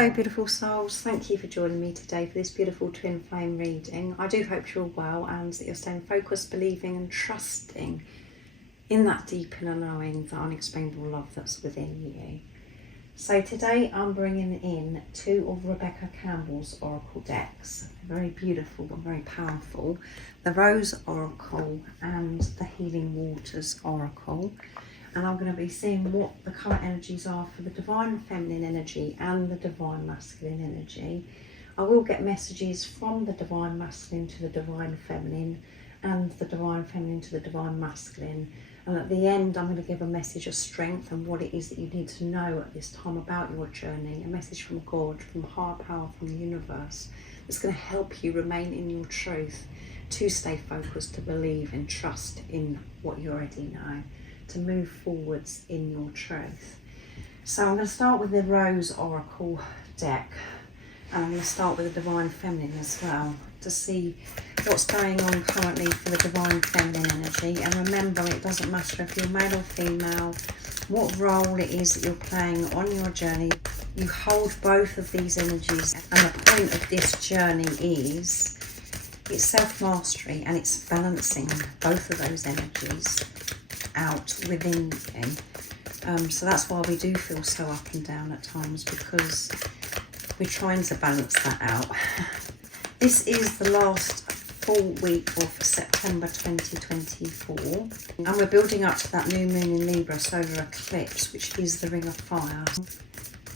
Hello beautiful souls, thank you for joining me today for this beautiful twin flame reading. I do hope you're well and that you're staying focused, believing and trusting in that deep inner knowing, that unexplainable love that's within you. So today I'm bringing in two of Rebecca Campbell's oracle decks. Very beautiful and very powerful. The Rose Oracle and the Healing Waters Oracle. And I'm going to be seeing what the current energies are for the Divine Feminine energy and the Divine Masculine energy. I will get messages from the Divine Masculine to the Divine Feminine and the Divine Feminine to the Divine Masculine. And at the end, I'm going to give a message of strength and what it is that you need to know at this time about your journey. A message from God, from higher power, from the universe, that's going to help you remain in your truth, to stay focused, to believe and trust in what you already know, to move forwards in your truth. So I'm going to start with the Rose Oracle deck, and I'm going to start with the Divine Feminine as well, to see what's going on currently for the Divine Feminine energy. And remember, it doesn't matter if you're male or female, what role it is that you're playing on your journey. You hold both of these energies, and the point of this journey is it's self-mastery, and it's balancing both of those energies out within you. So that's why we do feel so up and down at times, because we're trying to balance that out. This is the last full week of September 2024, and we're building up to that new moon in Libra solar eclipse, which is the Ring of Fire.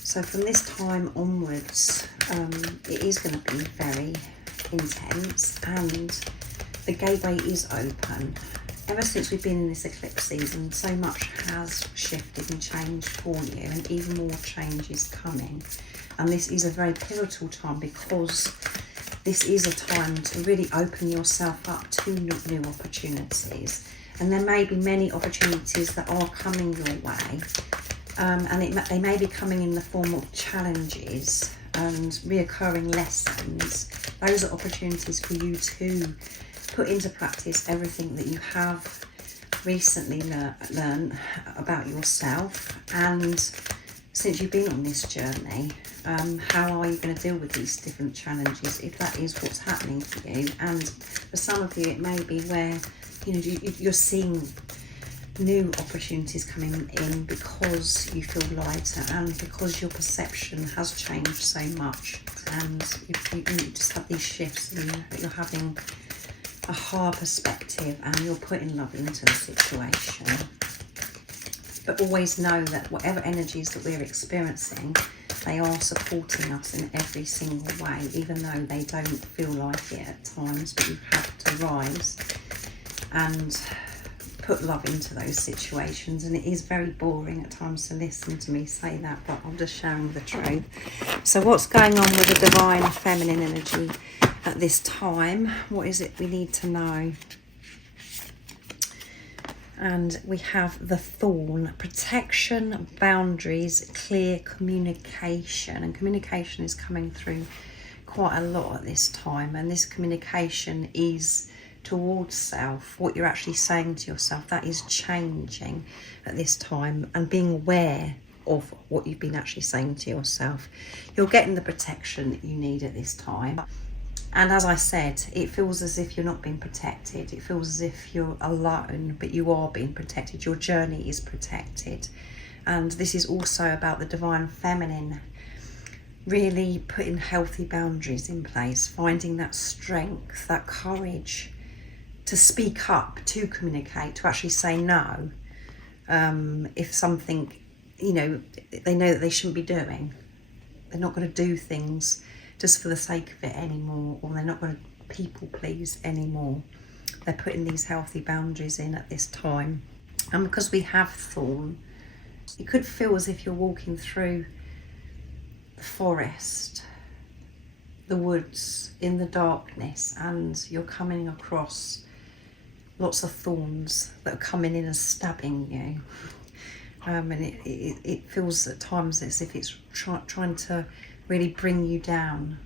So from this time onwards, it is going to be very intense, and the gateway is open. Ever since we've been in this eclipse season, so much has shifted and changed for you, and even more change is coming. And this is a very pivotal time, because this is a time to really open yourself up to new opportunities. And there may be many opportunities that are coming your way, and they may be coming in the form of challenges and reoccurring lessons. Those are opportunities for you to put into practice everything that you have recently learned about yourself. And since you've been on this journey, how are you going to deal with these different challenges, if that is what's happening for you? And for some of you, it may be where you're seeing new opportunities coming in because you feel lighter, and because your perception has changed so much, and you just have these shifts, and you're having a higher perspective, and you're putting love into the situation. But always know that whatever energies that we're experiencing, they are supporting us in every single way, even though they don't feel like it at times. But you have to rise and put love into those situations. And it is very boring at times to listen to me say that, but I'm just sharing the truth. So what's going on with the Divine Feminine energy at this time? What is it we need to know? And we have the Thorn: protection, boundaries, clear communication. And communication is coming through quite a lot at this time, and this communication is towards self. What you're actually saying to yourself, that is changing at this time, and being aware of what you've been actually saying to yourself. You're getting the protection that you need at this time. And as I said, it feels as if you're not being protected. It feels as if you're alone, but you are being protected. Your journey is protected. And this is also about the Divine Feminine really putting healthy boundaries in place, finding that strength, that courage to speak up, to communicate, to actually say no. If something, they know that they shouldn't be doing. They're not going to do things just for the sake of it anymore, or they're not going to people please anymore. They're putting these healthy boundaries in at this time. And because we have Thorn, it could feel as if you're walking through the forest, the woods, in the darkness, and you're coming across lots of thorns that are coming in and stabbing you. And it feels at times as if it's trying to really bring you down.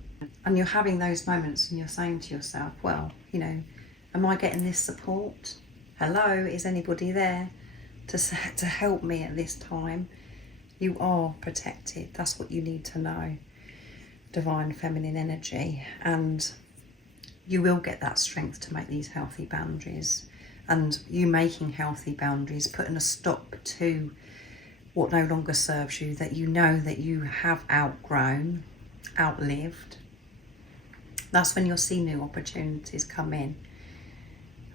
And you're having those moments and you're saying to yourself, well, am I getting this support? Hello, is anybody there to help me at this time? You are protected. That's what you need to know. divine feminine energy, and you will get that strength to make these healthy boundaries. And you making healthy boundaries, putting a stop to what no longer serves you, that you know that you have outgrown, outlived. That's when you'll see new opportunities come in.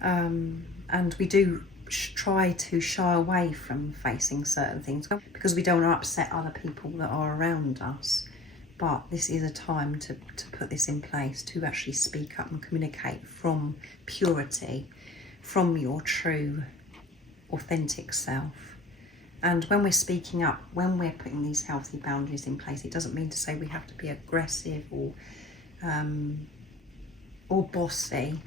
And we do try to shy away from facing certain things because we don't want to upset other people that are around us. But this is a time to put this in place, to actually speak up and communicate from purity, from your true, authentic self. And when we're speaking up, when we're putting these healthy boundaries in place, it doesn't mean to say we have to be aggressive or bossy.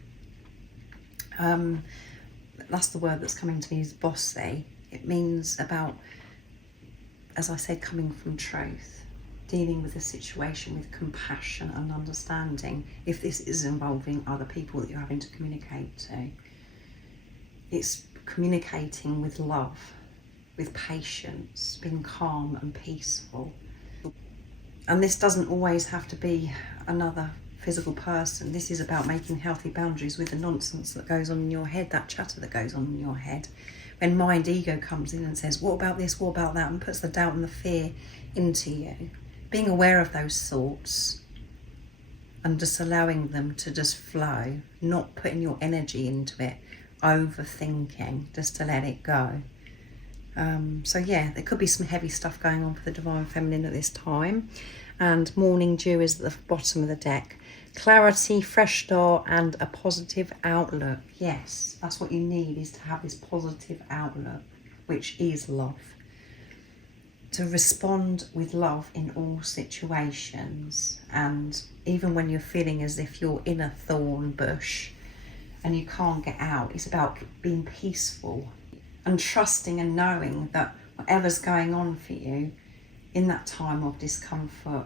That's the word that's coming to me, is bossy. It means about, as I said, coming from truth, dealing with the situation with compassion and understanding. If this is involving other people that you're having to communicate to, it's communicating with love, with patience, being calm and peaceful. And this doesn't always have to be another physical person. This is about making healthy boundaries with the nonsense that goes on in your head, that chatter that goes on in your head. When mind ego comes in and says, what about this, what about that, and puts the doubt and the fear into you. Being aware of those thoughts and just allowing them to just flow, not putting your energy into it, overthinking, just to let it go. So yeah, there could be some heavy stuff going on for the divine feminine at this time. And morning dew is at the bottom of the deck. Clarity, fresh start, and a positive outlook. Yes, that's what you need, is to have this positive outlook, which is love. To respond with love in all situations. And even when you're feeling as if you're in a thorn bush and you can't get out, it's about being peaceful and trusting and knowing that whatever's going on for you in that time of discomfort,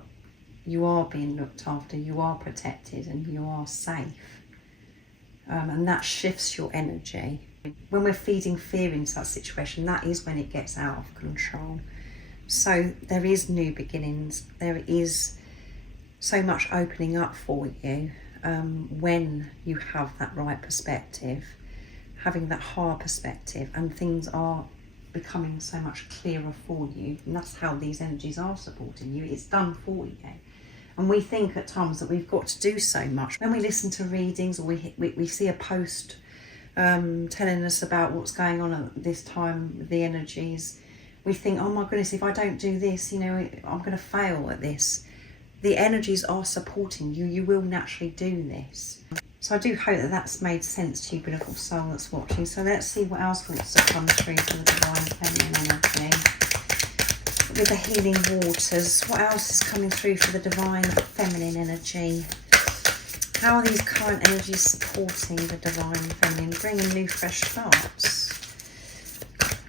you are being looked after, you are protected, and you are safe. And that shifts your energy. When we're feeding fear into that situation, that is when it gets out of control. So there is new beginnings. There is so much opening up for you when you have that right perspective, having that higher perspective, and things are becoming so much clearer for you. And that's how these energies are supporting you. It's done for you. And we think at times that we've got to do so much. When we listen to readings, or we see a post telling us about what's going on at this time with the energies, we think, oh my goodness, if I don't do this, I'm going to fail at this. The energies are supporting you. You will naturally do this. So I do hope that that's made sense to you, beautiful soul that's watching. So let's see what else wants to come through for the divine feminine energy. With the healing waters, what else is coming through for the divine feminine energy? How are these current energies supporting the divine feminine, bringing new fresh starts,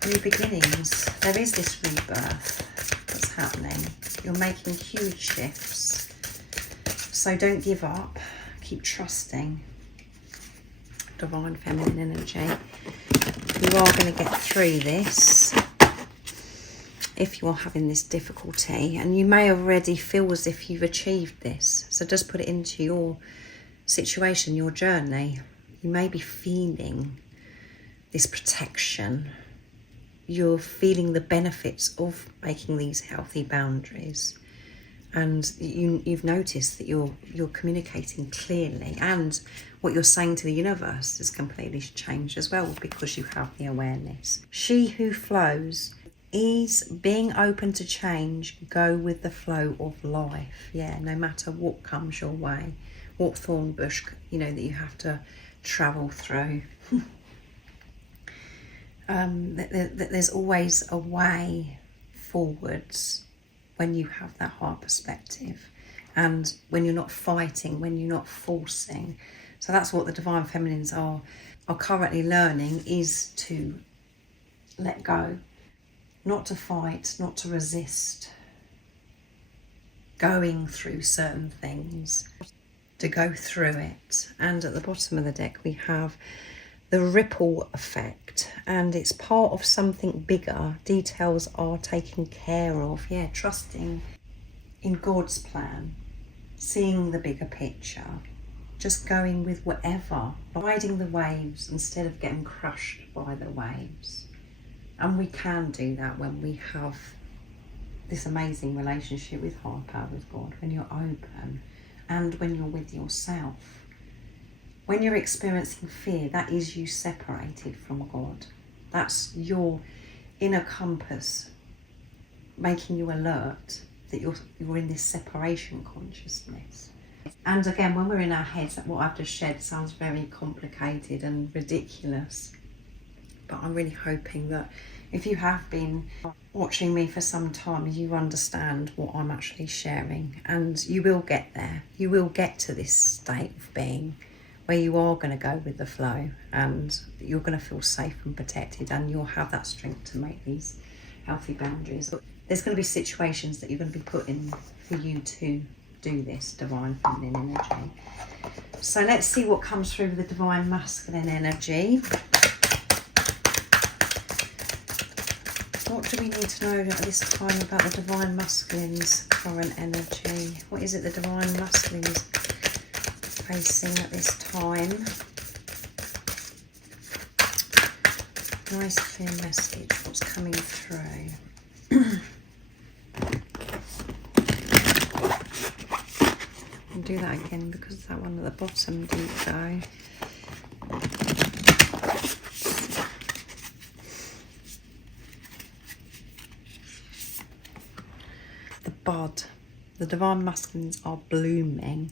new beginnings? There is this rebirth that's happening. You're making huge shifts. So don't give up. Keep trusting. Divine feminine energy. You are going to get through this. If you're having this difficulty, and you may already feel as if you've achieved this, so just put it into your situation, your journey. You may be feeling this protection. You're feeling the benefits of making these healthy boundaries, and you've noticed that you're communicating clearly, and what you're saying to the universe has completely changed as well because you have the awareness. She who flows, ease, being open to change, go with the flow of life. Yeah, no matter what comes your way, what thorn bush, that you have to travel through. There's always a way forwards when you have that hard perspective, and when you're not fighting, when you're not forcing. So that's what the divine feminines are currently learning, is to let go. Not to fight, not to resist going through certain things, to go through it. And at the bottom of the deck we have the ripple effect, and it's part of something bigger. Details are taken care of. Yeah, trusting in God's plan. seeing the bigger picture, just going with whatever, riding the waves instead of getting crushed by the waves. And we can do that when we have this amazing relationship with higher power, with God, when you're open and when you're with yourself. When you're experiencing fear, that is you separated from God. That's your inner compass making you alert that you're in this separation consciousness. And again, when we're in our heads, what I've just shared sounds very complicated and ridiculous. But I'm really hoping that if you have been watching me for some time, you understand what I'm actually sharing, and you will get there. You will get to this state of being where you are going to go with the flow, and you're going to feel safe and protected, and you'll have that strength to make these healthy boundaries. There's going to be situations that you're going to be put in for you to do this divine feminine energy. So let's see what comes through with the divine masculine energy. What do we need to know at this time about the divine masculine's current energy? What is it the divine masculine is facing at this time? Nice clear message. What's coming through? I'll do that again because that one at the bottom didn't go. The bud. The divine masculines are blooming.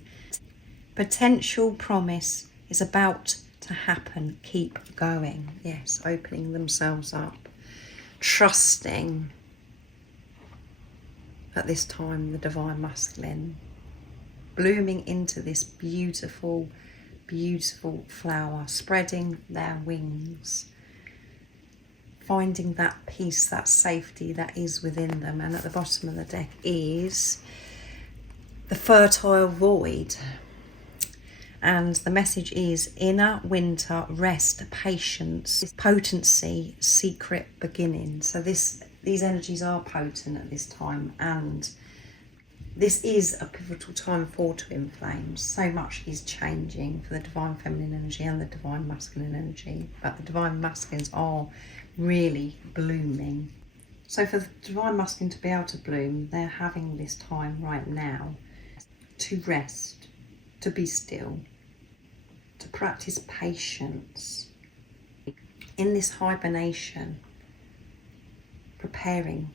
Potential promise is about to happen. Keep going. Yes, opening themselves up. Trusting. At this time, the divine masculine blooming into this beautiful, beautiful flower, spreading their wings, finding that peace, that safety that is within them. And at the bottom of the deck is the fertile void. And the message is inner winter, rest, patience, potency, secret beginning. So these energies are potent at this time, and this is a pivotal time for twin flames. So much is changing for the divine feminine energy and the divine masculine energy, but the divine masculines are really blooming. So for the divine masculine to be able to bloom, they're having this time right now to rest, to be still, to practice patience in this hibernation, preparing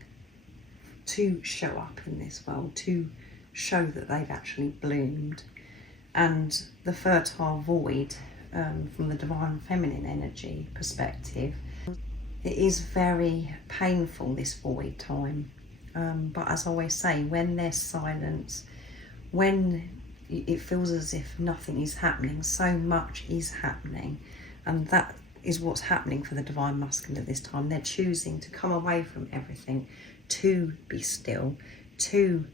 to show up in this world, to show that they've actually bloomed. And the fertile void, from the divine feminine energy perspective, it is very painful, this void time. But as I always say, when there's silence, when it feels as if nothing is happening, so much is happening. And that is what's happening for the divine masculine at this time. They're choosing to come away from everything, to be still, to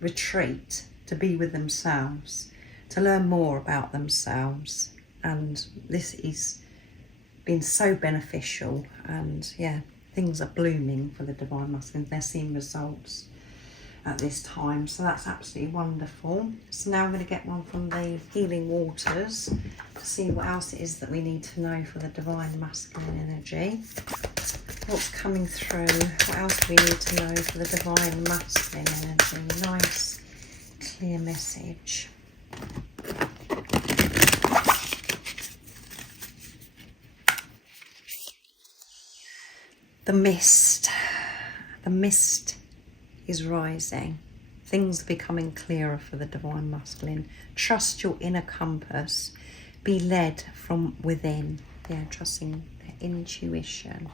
retreat, to be with themselves, to learn more about themselves. And this is been so beneficial, and yeah, things are blooming for the divine masculine. They're seeing results at this time, so that's absolutely wonderful. So now I'm going to get one from the healing waters to see what else it is that we need to know for the divine masculine energy. What's coming through? What else do we need to know for the divine masculine energy? Nice clear message. The mist. The mist is rising. Things are becoming clearer for the divine masculine. Trust your inner compass. Be led from within. Yeah, trusting their intuition.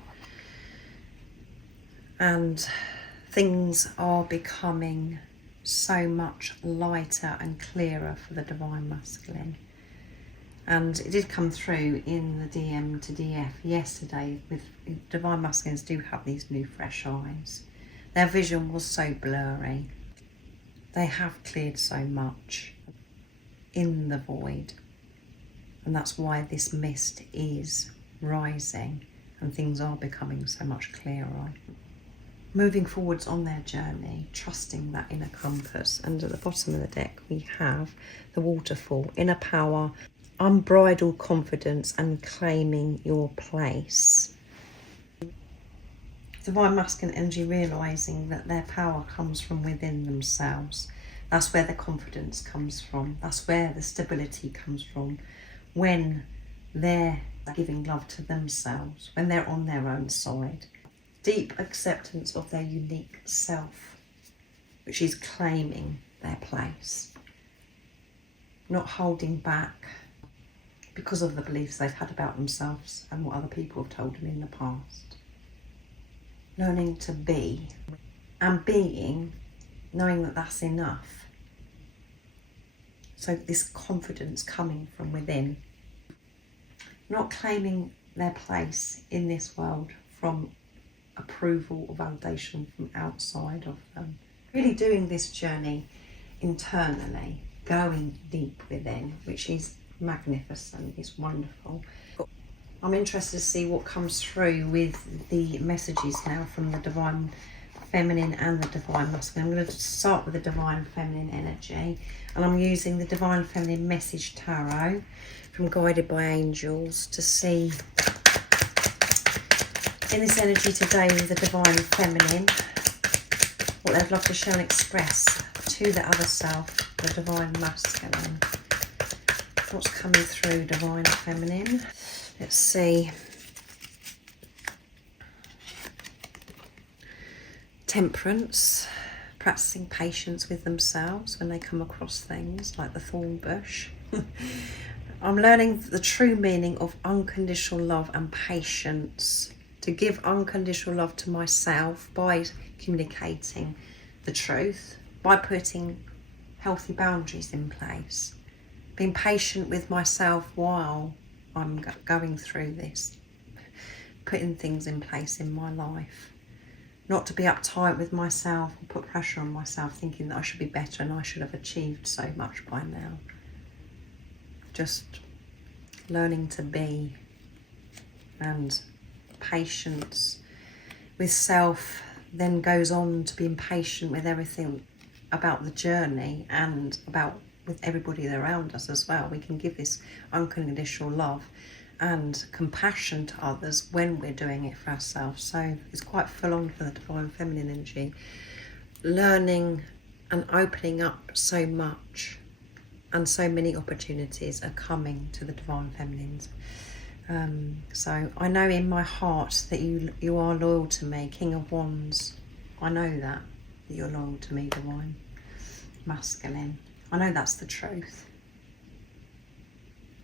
And things are becoming so much lighter and clearer for the divine masculine. And it did come through in the DM to DF yesterday. With divine masculines do have these new fresh eyes. Their vision was so blurry. They have cleared so much in the void. And that's why this mist is rising and things are becoming so much clearer. moving forwards on their journey, trusting that inner compass. And at the bottom of the deck we have the waterfall, inner power, unbridled confidence, and claiming your place. Divine masculine energy, realising that their power comes from within themselves. That's where the confidence comes from. That's where the stability comes from. When they're giving love to themselves, when they're on their own side. Deep acceptance of their unique self, which is claiming their place. Not holding back because of the beliefs they've had about themselves and what other people have told them in the past. Learning to be, and being, knowing that that's enough. So this confidence coming from within. Not claiming their place in this world from approval or validation from outside of them. Really doing this journey internally, going deep within, which is magnificent, it's wonderful. I'm interested to see what comes through with the messages now from the Divine Feminine and the Divine Masculine. I'm going to start with the Divine Feminine energy, and I'm using the Divine Feminine Message Tarot from Guided by Angels to see in this energy today with the Divine Feminine what they'd love to show and express to the other self, the Divine Masculine. What's coming through, Divine Feminine? Let's see. Temperance, practicing patience with themselves when they come across things like the thorn bush. I'm learning the true meaning of unconditional love and patience. To give unconditional love to myself by communicating the truth, by putting healthy boundaries in place, being patient with myself while I'm going through this, putting things in place in my life. Not to be uptight with myself or put pressure on myself, thinking that I should be better and I should have achieved so much by now. Just learning to be, and patience with self then goes on to being patient with everything about the journey and about with everybody around us as well. We can give this unconditional love and compassion to others when we're doing it for ourselves. So it's quite full on for the Divine Feminine energy. Learning and opening up so much, and so many opportunities are coming to the Divine Feminines. So I know in my heart that you are loyal to me, King of Wands. I know that you're loyal to me, Divine Masculine. I know that's the truth.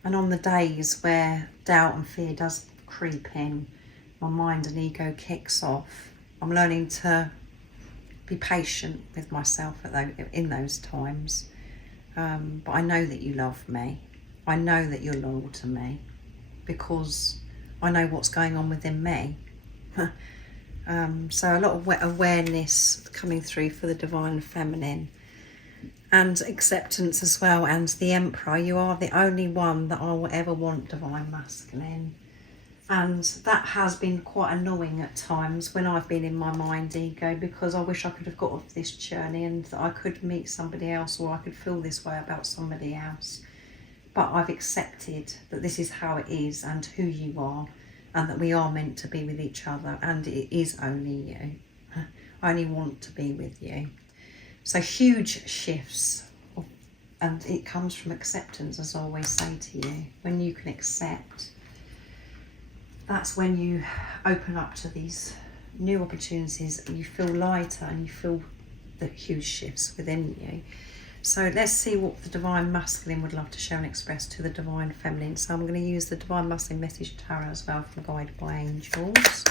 And on the days where doubt and fear does creep in, my mind and ego kicks off, I'm learning to be patient with myself in those times. But I know that you love me. I know that you're loyal to me because I know what's going on within me. So a lot of awareness coming through for the Divine Feminine. And acceptance as well. And the Emperor, you are the only one that I will ever want, Divine Masculine. And that has been quite annoying at times when I've been in my mind ego, because I wish I could have got off this journey and that I could meet somebody else, or I could feel this way about somebody else. But I've accepted that this is how it is and who you are, and that we are meant to be with each other, and it is only you. I only want to be with you. So huge shifts, and it comes from acceptance, as I always say to you. When you can accept, that's when you open up to these new opportunities, and you feel lighter and you feel the huge shifts within you. So let's see what the Divine Masculine would love to share and express to the Divine Feminine. So I'm going to use the Divine Masculine Message Tarot as well from Guided by Angels.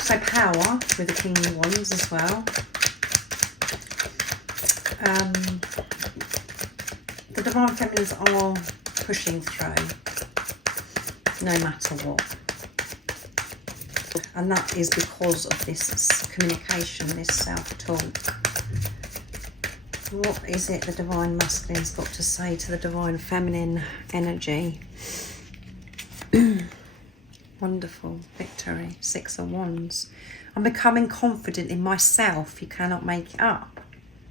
So power with the King of Wands as well. The Divine Feminines are pushing through no matter what, and that is because of this communication, this self-talk. What is it the Divine Masculine's got to say to the Divine Feminine energy? Wonderful. Victory. 6 of Wands. I'm becoming confident in myself. You cannot make it up.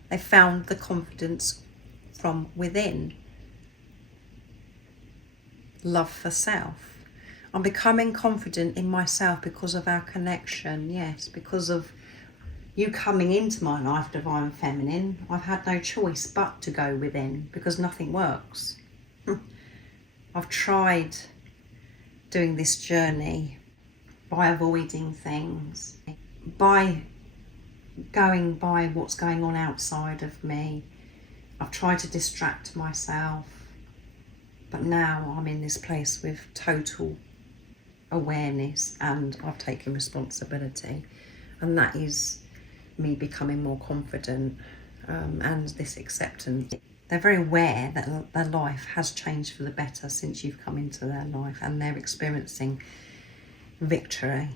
They found the confidence from within. Love for self. I'm becoming confident in myself because of our connection. Yes, because of you coming into my life, Divine Feminine. I've had no choice but to go within because nothing works. I've tried doing this journey by avoiding things, by going by what's going on outside of me. I've tried to distract myself, but now I'm in this place with total awareness and I've taken responsibility, and that is me becoming more confident and this acceptance. They're very aware that their life has changed for the better since you've come into their life, and they're experiencing victory.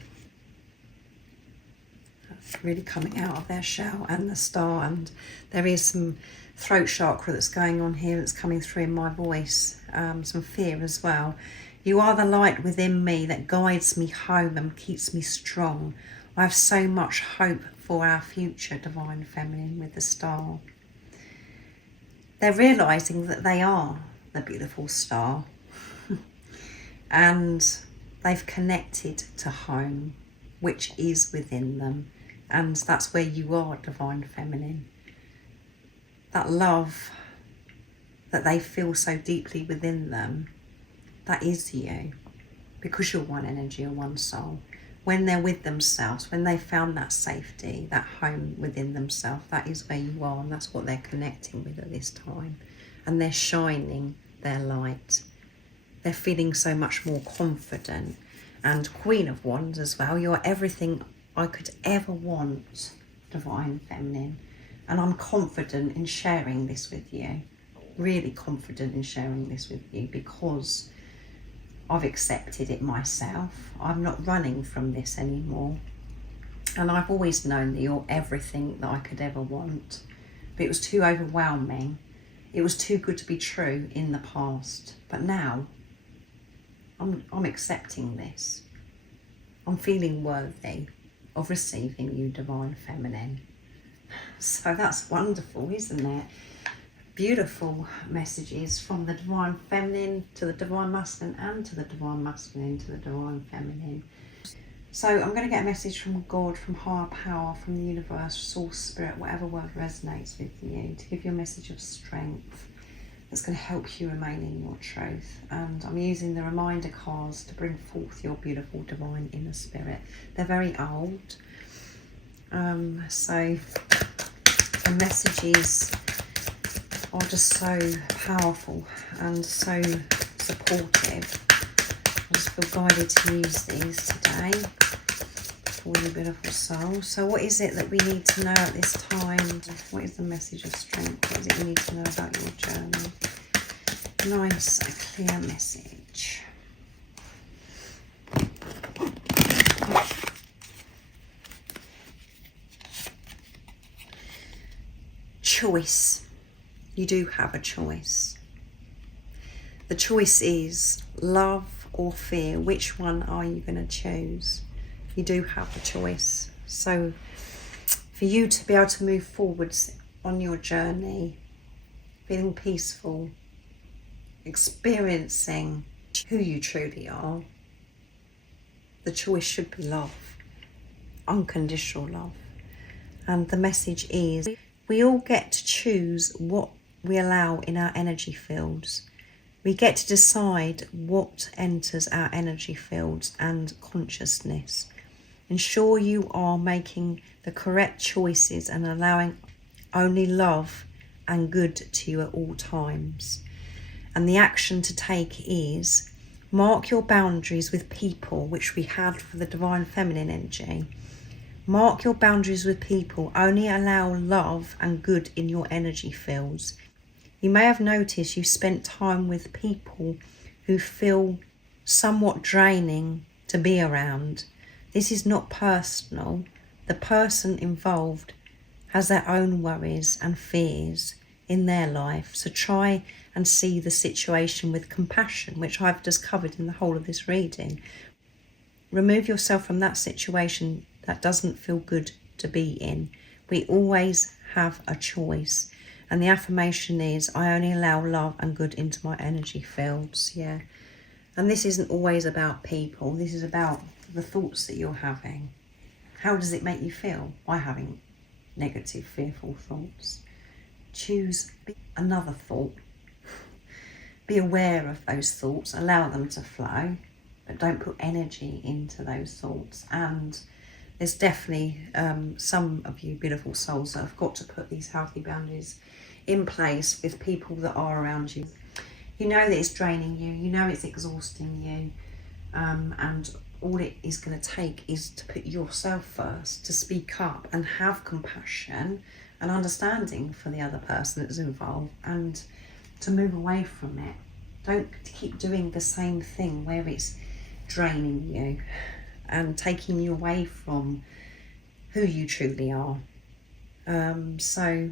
That's really coming out of their shell, and the star, and there is some throat chakra that's going on here that's coming through in my voice, some fear as well. You are the light within me that guides me home and keeps me strong. I have so much hope for our future, Divine Feminine, with the star. They're realising that they are the beautiful star and they've connected to home, which is within them, and that's where you are, Divine Feminine. That love that they feel so deeply within them, that is you, because you're one energy or one soul. When they're with themselves, when they found that safety, that home within themselves, that is where you are, and that's what they're connecting with at this time. And they're shining their light. They're feeling so much more confident. And Queen of Wands as well, you're everything I could ever want, Divine Feminine. And I'm confident in sharing this with you. Really confident in sharing this with you because I've accepted it myself. I'm not running from this anymore. And I've always known that you're everything that I could ever want. But it was too overwhelming. It was too good to be true in the past. But now, I'm accepting this. I'm feeling worthy of receiving you, Divine Feminine. So that's wonderful, isn't it? Beautiful messages from the Divine Feminine to the Divine Masculine and to the Divine Masculine to the Divine Feminine. So I'm going to get a message from God, from higher power, from the universe, source, spirit, whatever word resonates with you, to give you a message of strength that's going to help you remain in your truth. And I'm using the reminder cards to bring forth your beautiful divine inner spirit. They're very old. So the messages are just so powerful and so supportive. I just feel guided to use these today for your beautiful soul. So what is it that we need to know at this time? What is the message of strength? What is it you need to know about your journey? Nice, a clear message. Choice. You do have a choice. The choice is love or fear. Which one are you going to choose? You do have a choice. So for you to be able to move forwards on your journey, feeling peaceful, experiencing who you truly are, the choice should be love, unconditional love. And the message is we all get to choose what we allow in our energy fields. We get to decide what enters our energy fields and consciousness. Ensure you are making the correct choices and allowing only love and good to you at all times. And the action to take is mark your boundaries with people, which we had for the Divine Feminine energy. Mark your boundaries with people. Only allow love and good in your energy fields. You may have noticed you spent time with people who feel somewhat draining to be around. This is not personal. The person involved has their own worries and fears in their life. So try and see the situation with compassion, which I've just covered in the whole of this reading. remove yourself from that situation that doesn't feel good to be in. We always have a choice. And the affirmation is, I only allow love and good into my energy fields. Yeah. And this isn't always about people. This is about the thoughts that you're having. How does it make you feel by having negative, fearful thoughts? Choose another thought. Be aware of those thoughts. Allow them to flow. But don't put energy into those thoughts. And there's definitely some of you beautiful souls that have got to put these healthy boundaries in place with people that are around you. You know that it's draining you. You know it's exhausting you. And all it is going to take is to put yourself first, to speak up and have compassion and understanding for the other person that's involved, and to move away from it. Don't keep doing the same thing where it's draining you and taking you away from who you truly are. So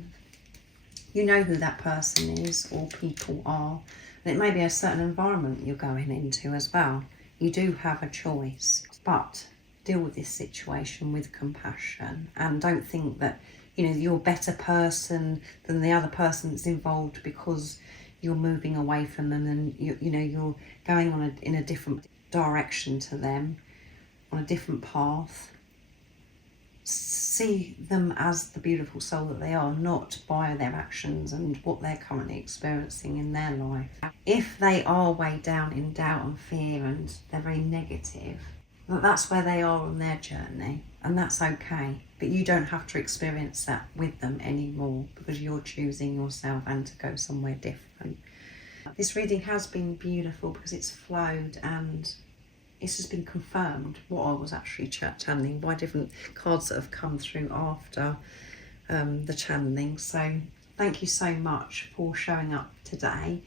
you know who that person is or people are. And it may be a certain environment you're going into as well. You do have a choice, but deal with this situation with compassion, and don't think that you're a better person than the other person that's involved because you're moving away from them and you're going on in a different direction to them, on a different path. See them as the beautiful soul that they are, not by their actions and what they're currently experiencing in their life. If they are weighed down in doubt and fear and they're very negative, that's where they are on their journey, and that's okay. But you don't have to experience that with them anymore, because you're choosing yourself and to go somewhere different. This reading has been beautiful because it's flowed and it's just been confirmed what I was actually channeling by different cards that have come through after the channeling. So thank you so much for showing up today.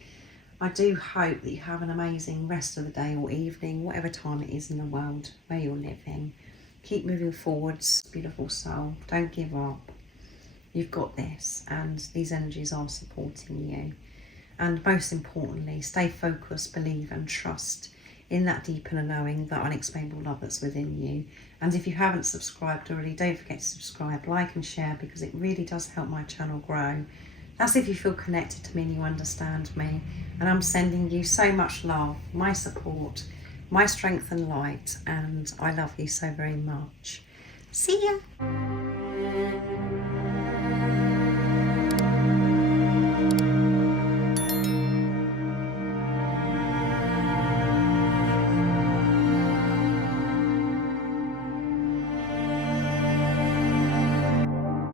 I do hope that you have an amazing rest of the day or evening, whatever time it is in the world where you're living. Keep moving forwards, beautiful soul. Don't give up. You've got this, and these energies are supporting you. And most importantly, stay focused, believe and trust in that deep inner knowing, that unexplainable love that's within you. And if you haven't subscribed already, don't forget to subscribe, like and share, because it really does help my channel grow. That's if you feel connected to me and you understand me. And I'm sending you so much love, my support, my strength and light, and I love you so very much. See ya!